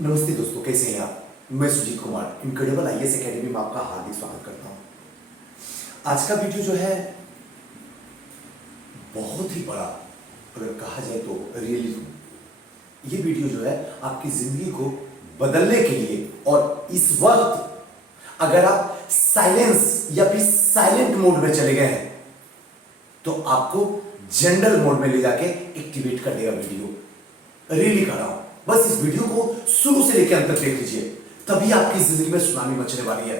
नमस्ते दोस्तों, कैसे हैं आप। मैं Sujeet Kumar incredible IAS academy में आपका हार्दिक स्वागत करता हूं। आज का वीडियो जो है बहुत ही बड़ा, अगर कहा जाए तो रियलिज्म। ये वीडियो जो है आपकी जिंदगी को बदलने के लिए, और इस वक्त अगर आप साइलेंस या फिर साइलेंट मोड में चले गए हैं तो आपको जनरल मोड में ले जाके एक्टिवेट कर देगा वीडियो। रियली कर रहा हूं, बस इस वीडियो को शुरू से लेकर अंत तक देख लीजिए, तभी आपकी जिंदगी में सुनामी मचने वाली है।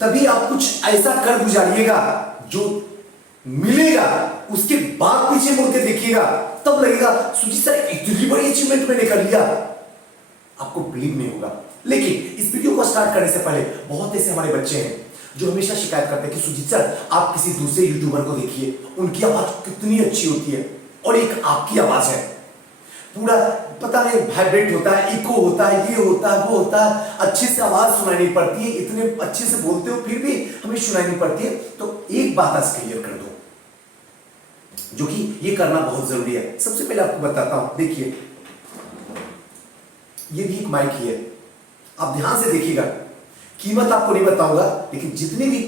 तभी आप कुछ ऐसा कर गुजारिएगा जो मिलेगा, उसके बाद पीछे मुड़ के देखिएगा, तब लगेगा सुजीत सर इतनी बड़ी अचीवमेंट मैंने कर लिया। आपको बिलीव नहीं होगा। लेकिन इस वीडियो को स्टार्ट करने से पहले बहुत ऐसे हमारे बच्चे हैं जो हमेशा शिकायत करते हैं कि सुजीत सर आप किसी दूसरे यूट्यूबर को देखिए, उनकी आवाज कितनी अच्छी होती है और एक आपकी आवाज है, पूरा पता नहीं वाइब्रेट होता है, इको होता है, ये होता है, वो होता है, अच्छे से आवाज सुनाई नहीं पड़ती है, इतने अच्छे से बोलते हो फिर भी हमें सुनाई नहीं पड़ती है। तो एक बात आज क्लियर कर दो, जो कि ये करना बहुत जरूरी है। सबसे पहले आपको बताता हूं, देखिए ये भी एक माइक ही है, आप ध्यान से देखिएगा। कीमत आपको नहीं बताऊंगा, लेकिन जितनी भी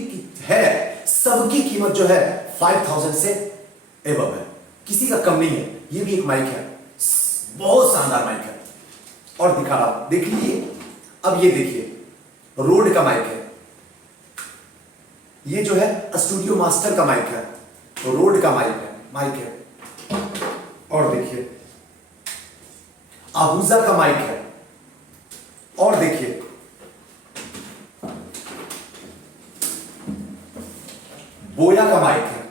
है सबकी कीमत जो है 5000 से एबव है, किसी का कम नहीं है। ये भी एक माइक है, बहुत शानदार माइक है, और दिखा रहा हूं, देख लीजिए। अब ये देखिए रोड का माइक है, ये जो है स्टूडियो मास्टर का माइक है, रोड का माइक है। और देखिए आहूजा का माइक है, और देखिए बोया का माइक है।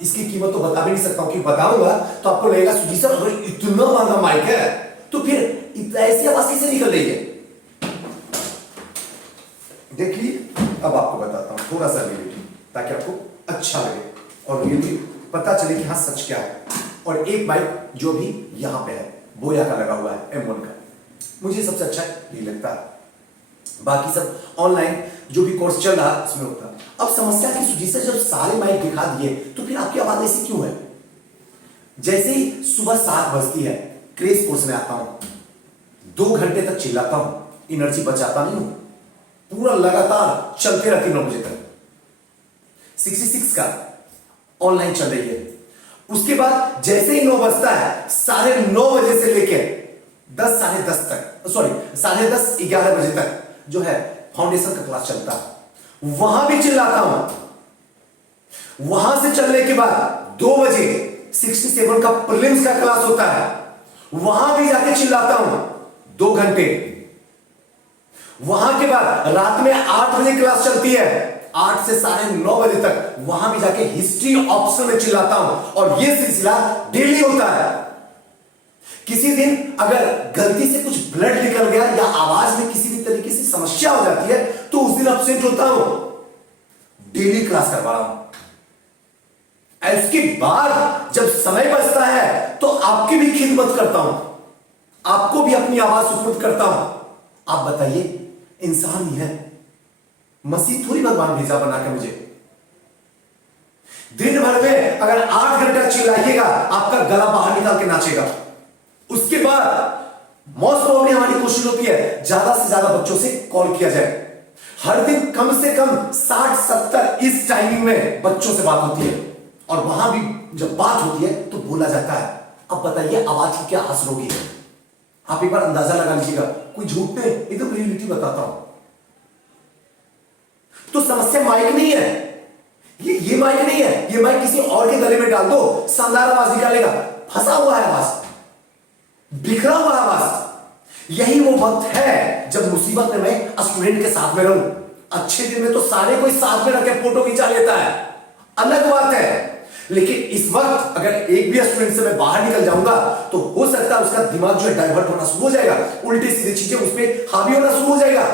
इसकी कीमत तो बता भी नहीं सकता हूं, कि बताऊंगा तो आपको लगेगा सुजीत सर अगर इतना महंगा माइक है तो फिर ऐसी आवाज कैसे निकल रही है। देखिए अब आपको बताता हूं थोड़ा सा रियलिटी, ताकि आपको अच्छा लगे और रियलिटी पता चले कि हाँ सच क्या है। और एक माइक जो भी यहां पे है बोया का लगा हुआ है, M1 का, मुझे सबसे अच्छा यही लगता है। बाकी सब ऑनलाइन जो भी कोर्स चल रहा है उसमें होता है। अब समस्या की सुजीत सर जब सारे माइक दिखा दिए तो फिर आपकी आवाज ऐसी क्यों है। जैसे ही सुबह 7 बजती है, क्रेज कोर्स में आता हूं, 2 घंटे तक चिल्लाता हूं, एनर्जी बचाता नहीं हूं, पूरा लगातार चलते रहती 9 बजे तक। 66 का ऑनलाइन चल रही है। उसके बाद जैसे ही 9 बजता है, 9:30 बजे से लेके 10 साढ़े 10 तक, सॉरी 10:30 11 बजे तक जो है फाउंडेशन का क्लास चलता है, वहां भी चिल्लाता हूं। वहां से चलने के बाद 2 बजे 67 का प्रीलिम्स का क्लास होता है, वहां भी जाके चिल्लाता हूं 2 घंटे। वहां के बाद रात में 8 बजे क्लास चलती है, 8 से 9:30 बजे तक, वहां भी जाके हिस्ट्री ऑप्शन में चिल्लाता हूं। और यह सिलसिला डेली होता है। किसी दिन अगर गलती से कुछ ब्लड निकल गया या आवाज में किसी भी तरीके से समस्या हो जाती है तो उस दिन अपसेंट होता हूं, डेली क्लास करवा रहा हूं। उसके बाद जब समय बचता है तो आपकी भी खिदमत करता हूं, आपको भी अपनी आवाज सुपुर्द करता हूं। आप बताइए, इंसान ही है, मसीह थोड़ी भगवान भेजा बना के मुझे। दिन भर में अगर 8 घंटा चिल्लाइएगा, आपका गला बाहर निकाल के नाचेगा। उसके बाद मोस्ट प्रॉब्ली हमारी कोशिश होती है ज्यादा से ज्यादा बच्चों से कॉल किया जाए। हर दिन कम से कम 60-70 इस टाइमिंग में बच्चों से बात होती है, और वहां भी जब बात होती है तो बोला जाता है। अब बताइए आवाज की क्या असर होगी, आप एक बार अंदाजा लगा लीजिएगा। कोई झूठ नहीं, एकदम रियलिटी बताता हूं। तो समस्या माइक नहीं है, ये माइक नहीं है, ये माइक किसी और के गले में डाल दो, शानदार आवाज निकालेगा। फंसा हुआ है आवाज, बिखरा हुआ आवाज। यही वो वक्त है जब मुसीबत में मैं स्टूडेंट के साथ में रहूं। अच्छे दिन में तो सारे कोई साथ में रख के फोटो खिंचा लेता है, अलग बात है। लेकिन इस वक्त अगर एक भी स्टूडेंट से मैं बाहर निकल जाऊंगा तो हो सकता है उसका दिमाग जो है डाइवर्ट होना शुरू हो जाएगा, उल्टी सीधी चीजें उस पर हावी होना शुरू हो जाएगा,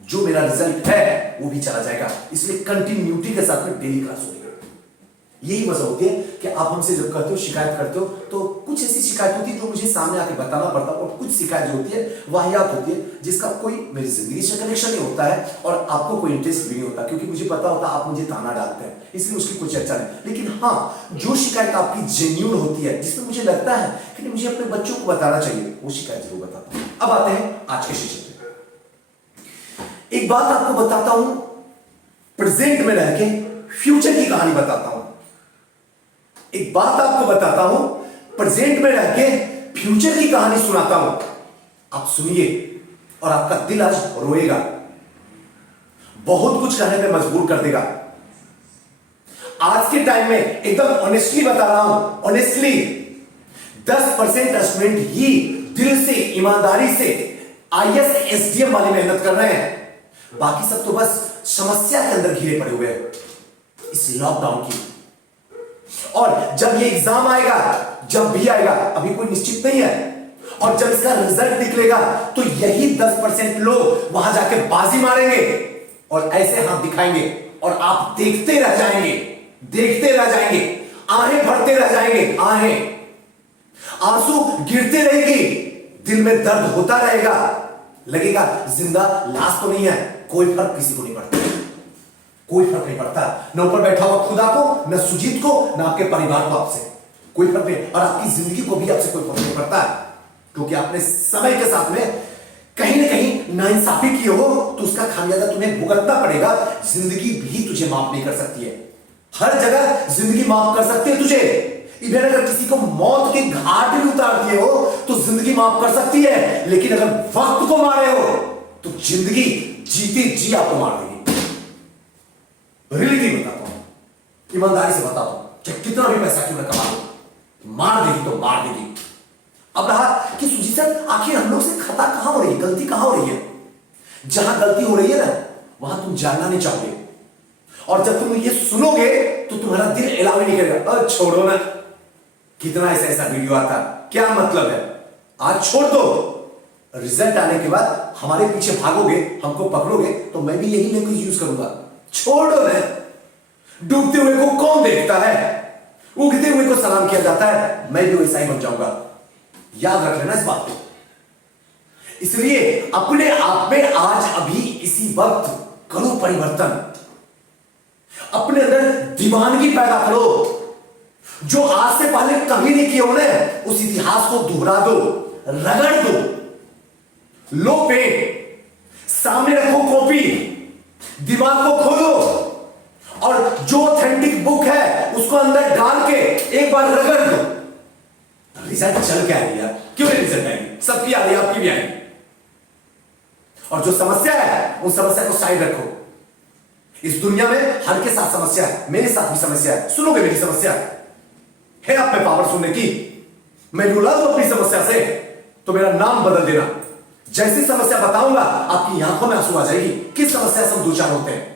जो मेरा रिजल्ट है वो भी चला जाएगा। इसलिए कंटिन्यूटी के साथ में डेली क्लास होगी। यही वजह होती है कि आप हमसे जब कहते हो, शिकायत करते हो, तो कुछ ऐसी शिकायत होती है जो मुझे सामने आके बताना पड़ता है, और कुछ शिकायत जो होती है वाहियात होती है जिसका कोई मेरी जिंदगी से कनेक्शन नहीं होता है और आपको कोई इंटरेस्ट भी नहीं होता, क्योंकि मुझे पता होता है आप मुझे ताना डालते हैं, इसलिए उसकी कोई चर्चा नहीं। लेकिन हाँ, जो शिकायत आपकी जेन्युइन होती है, जिसमें मुझे लगता है कि मुझे अपने बच्चों को बताना चाहिए, वो शिकायत जरूर बताता हूं। अब आते हैं आज के सेशन पे। एक बात आपको बताता हूं, प्रेजेंट में रह के फ्यूचर की कहानी बताता हूं। एक बात आपको बताता हूं, प्रेजेंट में रह के फ्यूचर की कहानी सुनाता हूं। आप सुनिए और आपका दिल आज रोएगा, बहुत कुछ कहने पे मजबूर कर देगा। आज के टाइम में एकदम ऑनेस्टली बता रहा हूं, ऑनेस्टली 10% स्टूडेंट ही दिल से, ईमानदारी से आईएएस एसडीएम वाली मेहनत कर रहे हैं, बाकी सब तो बस समस्या के अंदर घिरे पड़े हुए हैं इस लॉकडाउन की। और जब ये एग्जाम आएगा, जब भी आएगा, अभी कोई निश्चित नहीं है, और जब इसका रिजल्ट निकलेगा तो यही 10% लोग वहां जाके बाजी मारेंगे और ऐसे हाथ दिखाएंगे और आप देखते रह जाएंगे, देखते रह जाएंगे, आहें भरते रह जाएंगे, आहें, आंसू गिरते रहेगी, दिल में दर्द होता रहेगा, लगेगा जिंदा लाश तो नहीं है। कोई फर्क किसी को नहीं पड़ता, कोई फर्क नहीं पड़ता, न ऊपर बैठा हुआ खुदा को, न सुजीत को, न आपके परिवार को आपसे कोई फर्क नहीं, और आपकी जिंदगी को भी आपसे कोई फर्क नहीं पड़ता, क्योंकि आपने समय के साथ में कहीं ना कहीं नाइंसाफी की हो तो उसका खामियाजा तुम्हें भुगतना पड़ेगा। जिंदगी भी तुझे माफ नहीं कर सकती है, हर जगह जिंदगी माफ कर सकती है तुझे। इधर अगर किसी को मौत के घाट भी उतार दिए हो तो जिंदगी माफ कर सकती है, लेकिन अगर वक्त को मारे हो तो जिंदगी जीते जी आपको मार देगी। रियलिटी बताता हूं, ईमानदारी से बताता हूं, चाहे कितना भी पैसा क्यों ना कमा लो, मार देगी तो मार देगी। अब रहा कि सुजीत सर, आखिर हम लोग से खता कहां हो रही है, गलती कहां हो रही है? जहां गलती हो रही है ना, वहां तुम जानना नहीं चाहोगे, और जब तुम ये सुनोगे तो तुम्हारा दिल अलाउ नहीं करेगा, छोड़ो ना, कितना ऐसा ऐसा वीडियो आता, क्या मतलब है, आज छोड़ दो, रिजल्ट आने के बाद हमारे पीछे भागोगे, हमको पकड़ोगे तो मैं भी यही लैंग्वेज यूज करूंगा, छोड़ो ना। डूबते हुए को कौन देखता है, उगते हुए को सलाम किया जाता है, मैं भी वैसा ही बन जाऊंगा, याद रख लेना इस बात को। इसलिए अपने आप में आज अभी इसी वक्त करो परिवर्तन, अपने अंदर दीवानगी पैदा करो, जो आज से पहले कभी नहीं किया उन्होंने, उस इतिहास को दोहरा दो, रगड़ दो, लो पेन, सामने रखो कॉपी, दिमाग को खोलो, और जो ऑथेंटिक बुक है उसको अंदर डाल के एक बार रगड़ दो। रिजल्ट चल के आ रही है, क्यों नहीं रिजल्ट आएगी, सबकी आ रही है, आपकी भी आएगी। और जो समस्या है उन समस्या को साइड रखो। इस दुनिया में हर के साथ समस्या है, मेरे साथ भी समस्या है, सुनोगे मेरी समस्या है आप में पावर सुनने की। मैं रुला दूं अपनी समस्या से तो मेरा नाम बदल देना, जैसी समस्या बताऊंगा आपकी आंखों में आंसू आ जाएगी। किस समस्या से हम दो चार होते हैं,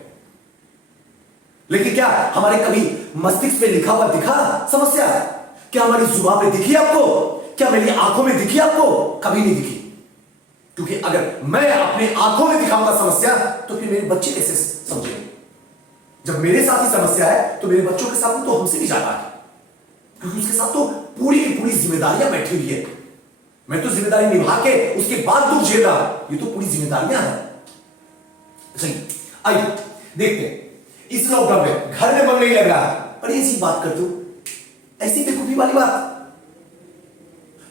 लेकिन क्या हमारे कभी मस्तिष्क पे लिखा हुआ दिखा समस्या? क्या हमारी जुबान पे दिखी आपको? क्या मेरी आंखों में दिखी आपको? कभी नहीं दिखी, क्योंकि अगर मैं अपनी आंखों में दिखाऊंगा समस्या तो फिर मेरे बच्चे कैसे समझेंगे? जब मेरे साथ ही समस्या है तो मेरे बच्चों के साथ तो हमसे भी ज्यादा है, क्योंकि उसके साथ तो पूरी की पूरी जिम्मेदारियां बैठी हुई है। मैं तो जिम्मेदारी निभा के उसके बाद दुख झेल रहा, ये तो पूरी जिम्मेदारियां हैं। चलिए आइए देखते हैं, इस लॉकडाउन में घर में मन नहीं लग रहा, और ऐसी बात करते हो, ऐसी बेवकूफी वाली बात।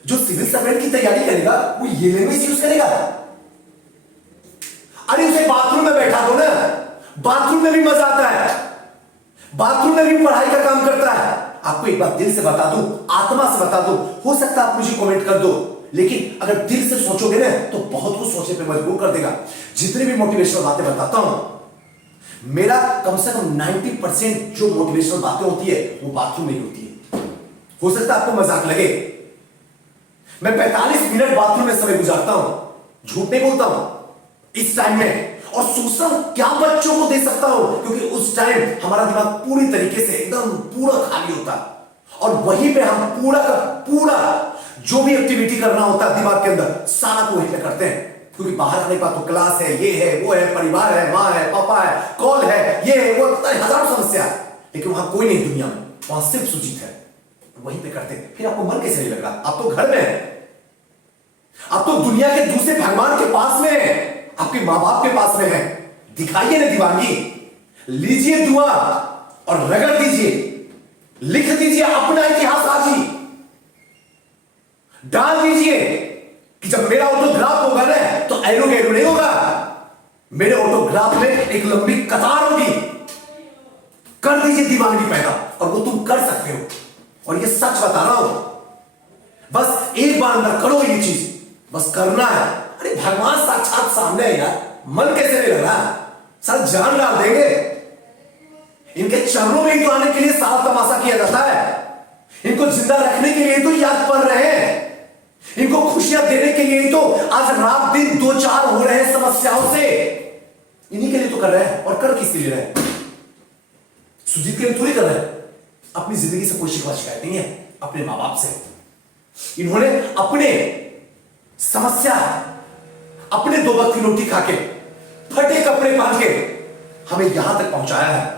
जो सिविल सर्वेंट की तैयारी करेगा वो ये लैंग्वेज यूज करेगा? अरे उसे बाथरूम में बैठा दो ना, बाथरूम में भी मजा आता है, बाथरूम में भी पढ़ाई का काम करता है। आपको एक बात दिल से बता दूं, आत्मा से बता दूं, हो सकता है आप मुझे कमेंट कर दो, लेकिन अगर दिल से सोचोगे ना तो बहुत कुछ सोचने पे मजबूर कर देगा। जितनी भी मोटिवेशनल बातें बताता हूं, मेरा कम से कम 90% जो मोटिवेशनल बातें होती है वो बाथरूम में ही होती है। हो सकता है आपको मजाक लगे, मैं 45 मिनट बाथरूम में समय गुजारता हूं, झूठ नहीं बोलता हूं इस टाइम में, और सोचता हूं क्या बच्चों को दे सकता हूं, क्योंकि उस टाइम हमारा दिमाग पूरी तरीके से एकदम पूरा खाली होता, और वहीं पे हम पूरा का पूरा जो भी एक्टिविटी करना होता है दिमाग के अंदर सारा को वहीं पे करते हैं। क्योंकि बाहर आने के बाद तो क्लास है, ये है, वो है, परिवार है, माँ है, पापा है, कॉल है, ये है, वो पता है, हजारों समस्या है, लेकिन वहां कोई नहीं दुनिया में। वहां सिर्फ सुजीत है, वहीं पे करते हैं। फिर आपको मन कैसे नहीं लग रहा? आप तो घर में हैं, आप तो दुनिया के दूसरे भगवान के पास में हैं, आपके मां बाप के पास में हैं। दिखाइए ना दीवानगी, लीजिए दुआ और रगड़ दीजिए, लिख दीजिए अपना इतिहास आज ही, डाल दीजिए कि जब मेरा ऑटोग्राफ होगा ना तो एरो गैरो नहीं होगा, मेरे ऑटोग्राफ में एक लंबी कतार होगी। कर दीजिए दीवानगी पैदा, और वो तुम कर सकते हो, और ये सच बता रहा हूं। बस एक बार अंदर करो ये चीज, बस करना है। अरे भगवान साक्षात सामने है यार, मन कैसे नहीं लग रहा? सर जान डाल देंगे। इनके चरणों में ही तो आने के लिए साफ तमाशा किया जाता है, इनको जिंदा रखने के लिए तो याद पड़ रहे हैं, इनको खुशियां देने के लिए तो आज रात दिन दो चार हो रहे हैं समस्याओं से, इन्हीं के लिए तो कर रहे हैं। और कर किसके लिए रहे हैं? सुजीत के लिए थोड़ी कर रहे हैं। अपनी जिंदगी से कोई शिकवा शिकायत नहीं है, अपने मां बाप से। इन्होंने अपने समस्या, अपने दो वक्त की रोटी खाके, फटे कपड़े पहन के हमें यहां तक पहुंचाया है।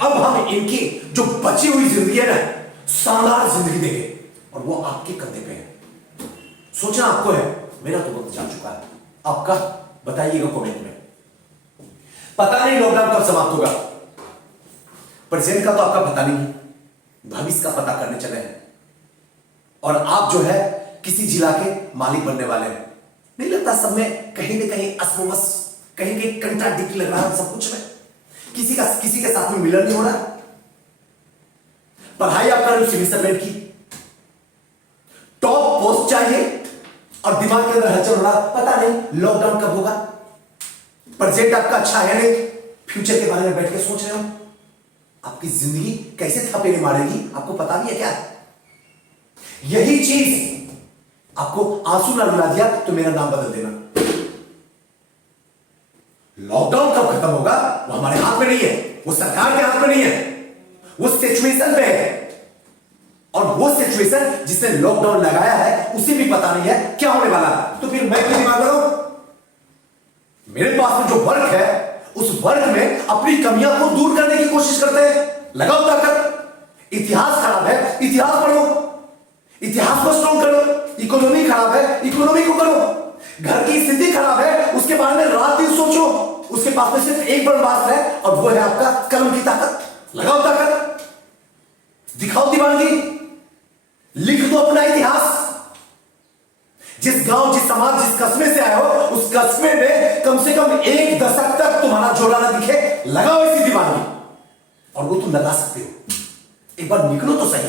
अब हम इनकी जो बची हुई जिंदगी है ना, शानदार जिंदगी देंगे, और वो आपके कंधे पे है। सोचना आपको है, मेरा तो वक्त जा चुका है। आपका बताइएगा कमेंट में। पता नहीं लॉकडाउन कब समाप्त होगा, प्रेजेंट का तो आपका पता नहीं, भविष्य का पता करने चले हैं। और आप जो है किसी जिला के मालिक बनने वाले हैं। नहीं लगता सब में कहीं ना कहीं असमंजस, कहीं कहीं कंट्राडिक्ट लग रहा है सब कुछ में? किसी के साथ में मिलन नहीं हो रहा। पढ़ाई आप कर रहे हो सिविल सर्वेंट की, टॉप पोस्ट चाहिए, और दिमाग के अंदर हलचल हो रहा, पता नहीं लॉकडाउन कब होगा। प्रेजेंट आपका अच्छा है नहीं, फ्यूचर के बारे में बैठ के सोच रहे हो। आपकी जिंदगी कैसे थपेड़े मारेगी आपको पता भी है क्या? यही चीज आपको आंसू ना रुला दिया तो मेरा नाम बदल देना। लॉकडाउन कब खत्म होगा वो हमारे हाथ में नहीं है, वो सरकार के हाथ में नहीं है, वो सिचुएशन पे है। और वो सिचुएशन जिसने लॉकडाउन लगाया है उसे भी पता नहीं है क्या होने वाला है। तो फिर मैं क्यों दिमाग लगाऊं? मेरे पास में जो वर्क है उस वर्क में अपनी कमियां को दूर करने की कोशिश करते हैं। लगाओ ताकत। इतिहास खराब है, इतिहास पढ़ो, इतिहास को स्ट्रॉन्ग करो। इकोनॉमी खराब है, इकोनॉमी को करो। घर की स्थिति खराब है, उसके बारे में रात दिन सोचो। उसके पास में सिर्फ एक बर्दाश्त है, और वो है आपका कलम की ताकत। लगाओ ताकत, दिखाओ दीवानगी, लिख दो अपना इतिहास। जिस गांव, जिस समाज, जिस कस्बे से आए हो, उस कस्बे में कम से कम एक दशक तक तुम्हारा जोड़ा ना दिखे। लगाओ ऐसी दीवानगी, और वो तुम लगा सकते हो। एक बार निकलो तो सही,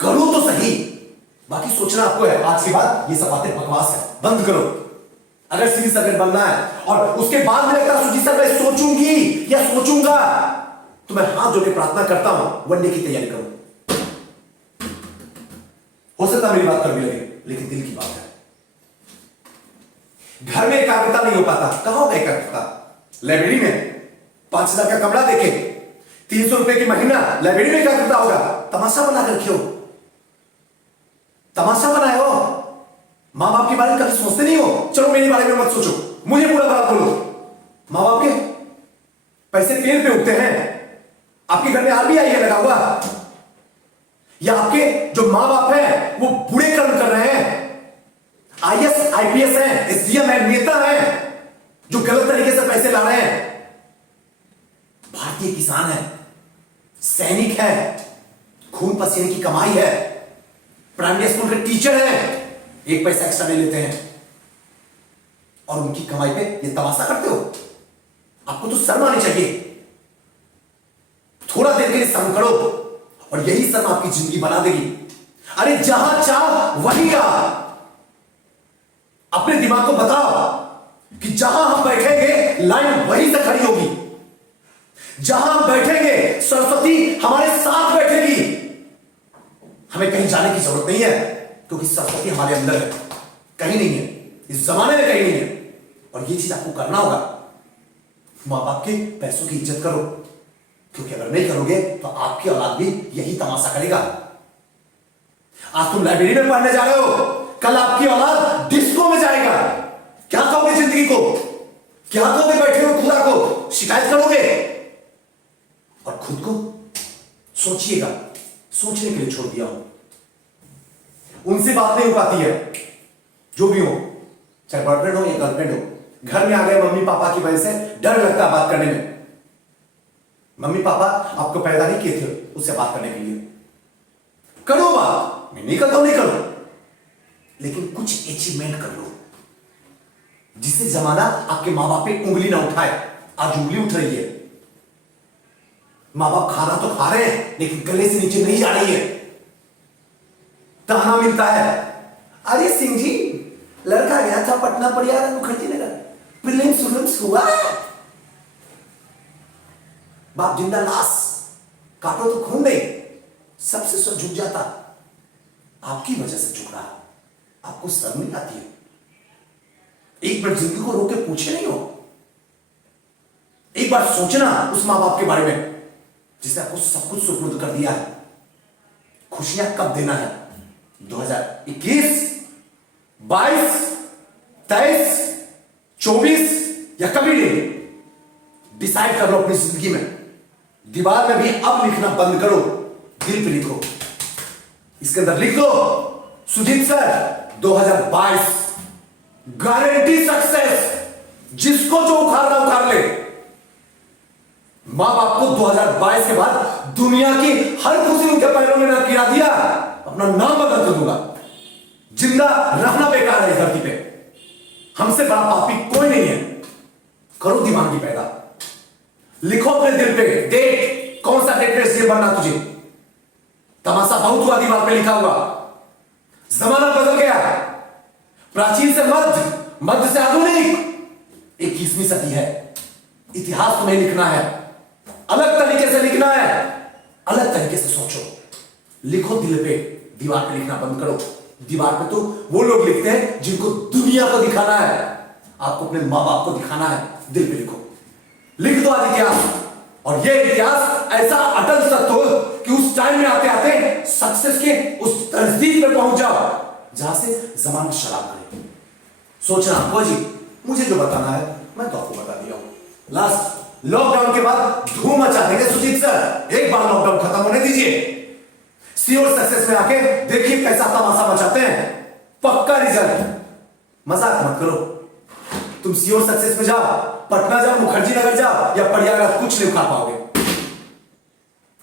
करो तो सही। बाकी सोचना आपको है। आज के बाद ये सब बातें बकवास है, बंद करो। अगर सिविल सर्वेंट बनना है और उसके बाद में लगता है सुजीत सर मैं सोचूंगी या सोचूंगा, तो मैं हाथ जोड़ के प्रार्थना करता हूं वनडे की तैयारी करो। हो सकता मेरी बात कर भी लगे, लेकिन दिल की बात है। घर में एकाग्रता नहीं हो पाता, कहां होगा एकाग्रता? लाइब्रेरी में 5,000 का कमरा देखे, 300 रुपए की महीना, लाइब्रेरी में एकाग्रता होगा? तमाशा बना कर क्यों? तमाशा बनाए हो? मां बाप के बारे में कभी सोचते नहीं हो? चलो मेरे बारे में मत सोचो, मुझे पूरा बात बोलो। मां बाप के पैसे पेड़ पे उगते हैं। आपके घर में आरबीआई है लगा हुआ, या आपके जो मां बाप हैं वो बुरे कर्म कर रहे हैं, आईएएस आईपीएस हैं, एसडीएम है, नेता हैं, जो गलत तरीके से पैसे ला रहे हैं। भारतीय किसान है, सैनिक है, खून पसीने की कमाई है, प्राइमरी स्कूल के टीचर हैं, एक पैसा एक्स्ट्रा ले लेते हैं, और उनकी कमाई पे ये तमाशा करते हो? आपको तो शर्म आनी चाहिए। थोड़ा देर के लिए शर्म करो, और यही शर्म आपकी जिंदगी बना देगी। अरे जहां चाह वहीं आ। अपने दिमाग को बताओ कि जहां हम बैठेंगे लाइन वहीं से खड़ी होगी, जहां हम बैठेंगे सरस्वती हमारे साथ बैठेगी। हमें कहीं जाने की जरूरत नहीं है, क्योंकि सरस्वती हमारे अंदर है, कहीं नहीं है, इस जमाने में कहीं नहीं है। और ये चीज आपको करना होगा। मां बाप के पैसों की इज्जत करो, क्योंकि अगर नहीं करोगे तो आपकी औलाद भी यही तमाशा करेगा। आज तुम लाइब्रेरी में पढ़ने जा रहे हो, कल आपकी औलाद डिस्को में जाएगा। क्या कहोगे जिंदगी को? क्या कहोगे बैठे हो खुदा को? शिकायत करोगे? और खुद को सोचिएगा, सोचने के लिए छोड़ दिया हूं। उनसे बात नहीं हो पाती है, जो भी हो, चाहे बॉयफ्रेंड हो या गर्लफ्रेंड हो। घर में आ गए मम्मी पापा की वजह से डर लगता है बात करने में। मम्मी पापा आपको पैदा नहीं किए थे उससे बात करने के लिए। करो बात, मैं नहीं कहता हूं नहीं करो, लेकिन कुछ अचीवमेंट कर लो जिससे जमाना आपके मां बाप पे उंगली ना उठाए। आज उंगली उठ रही है, मां बाप खाना तो खा रहे हैं लेकिन गले से नीचे नहीं जा रही है। ताना मिलता है, अरे सिंह जी लड़का गया था पटना परियार मुखर्जी नगर, प्रीलिम्स हुआ। बाप जिंदा लाश, काटो तो खून नहीं, सबसे सर झुक जाता। आपकी वजह से झुक रहा, आपको शर्म नहीं आती है? एक मिनट जिंदगी को रोक के पूछे नहीं हो? एक बार सोचना उस मां बाप के बारे में जिसने आपको सब कुछ सुपुर्द कर दिया है। खुशियां कब देना है? 2021, 22, 23, 24 या कभी नहीं? डिसाइड कर लो अपनी जिंदगी में। दीवार में भी अब लिखना बंद करो, दिल पे लिखो। इसके अंदर लिख दो, सुजीत सर 2022 गारंटी सक्सेस। जिसको जो उखाड़ना उखाड़ ले। मां बाप को 2022 के बाद दुनिया की हर खुशी उनके पैरों में न गिरा दिया, अपना नाम बदल कर दूंगा। जिंदा रहना बेकार है इस धरती पे, हमसे बड़ा पापी कोई नहीं है। करो दिमागी पैदा, लिखो अपने दिल पे डेट, कौन सा डेट में बनना तुझे। तमाशा बहुत हुआ दीवार पे लिखा हुआ, जमाना बदल गया। प्राचीन से मध्य, मध्य से आधुनिक 21वीं सदी है। इतिहास तुम्हें लिखना है, अलग तरीके से लिखना है, अलग तरीके से सोचो। लिखो दिल पे, दीवार पे लिखना बंद करो। दीवार पे तो वो लोग लिखते हैं जिनको दुनिया को दिखाना है, आपको अपने मां बाप को दिखाना है। दिल पे लिखो, लिख दो आज इतिहास। और ये इतिहास ऐसा अटल सत्य हो कि उस टाइम में आते आते सक्सेस के उस तस्दीक पे पहुंच जाओ जहां से जमाना शराब करे। सोचना आपको जी, मुझे जो बताना है मैं तो आपको बता दिया हूं। लास्ट लॉकडाउन के बाद धूम मचा देंगे सुजीत सर। एक बार लॉकडाउन खत्म होने दीजिए, सीओ सक्सेस में आके देखिए कैसा तमाशा मचाते हैं। पक्का रिजल्ट, मजाक मत करो। तुम सीओ सक्सेस में जाओ, पटना जाओ, मुखर्जी नगर जाओ या प्रयागराज, कुछ नहीं उखाड़ पाओगे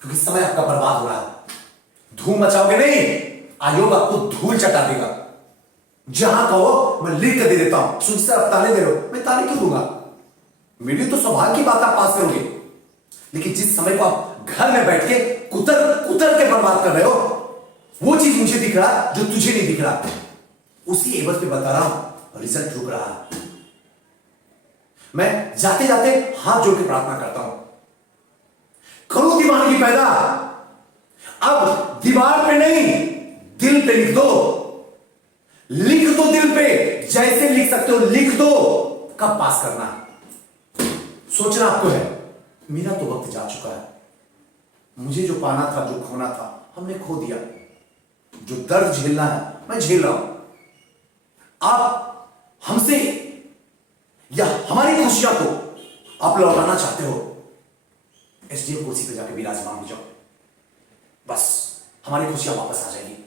क्योंकि समय आपका बर्बाद हो रहा है। धूम मचाओगे नहीं, आयोग आपको धूल चटा देगा। जहां कहो मैं लिख कर दे देता हूं। सुजीत सर आप ताने दे रहे हो, मैं ताने क्यों दूंगा? मेरी तो सौभाग्य की बात आप पास करोगे, लेकिन जिस समय को आप घर में बैठ के कुतर कुतर के बर्बाद कर रहे हो, वो चीज मुझे दिख रहा जो तुझे नहीं दिख रहा। उसी एवज पे बता रहा हूं, रिजल्ट रुक रहा है। मैं जाते जाते हाथ जोड़ के प्रार्थना करता हूं, करो दिमाग की पैदा। अब दीवार पे नहीं, दिल पे लिख दो। लिख दो दिल पे, जैसे लिख सकते हो लिख दो। कब पास करना सोचना आपको है। मेरा तो वक्त जा चुका है। मुझे जो पाना था, जो खोना था, हमने खो दिया। जो दर्द झेलना है मैं झेल रहा हूं। आप हमसे या हमारी खुशियां को आप लौटाना चाहते हो, एसडीएम कुर्सी पे जाके विराजमान हो जाओ, बस हमारी खुशियां वापस आ जाएगी।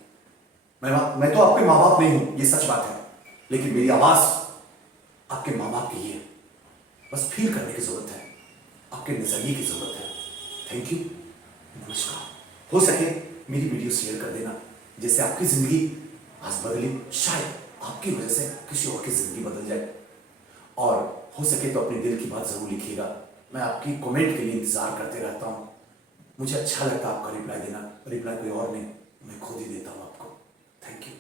मैं तो आपके मां बाप नहीं हूं, ये सच बात है, लेकिन मेरी आवाज आपके मां बाप की ही है। बस फील करने की जरूरत है, आपके नजरिए की जरूरत है। थैंक यू, नमस्कार। हो सके मेरी वीडियो शेयर कर देना, जैसे आपकी जिंदगी आज बदली, शायद आपकी वजह से किसी और की जिंदगी बदल जाए। और हो सके तो अपने दिल की बात जरूर लिखिएगा। मैं आपकी कमेंट के लिए इंतजार करते रहता हूं। मुझे अच्छा लगता है आपका रिप्लाई देना। रिप्लाई कोई और नहीं, मैं खुद ही देता हूं आपको। Thank you.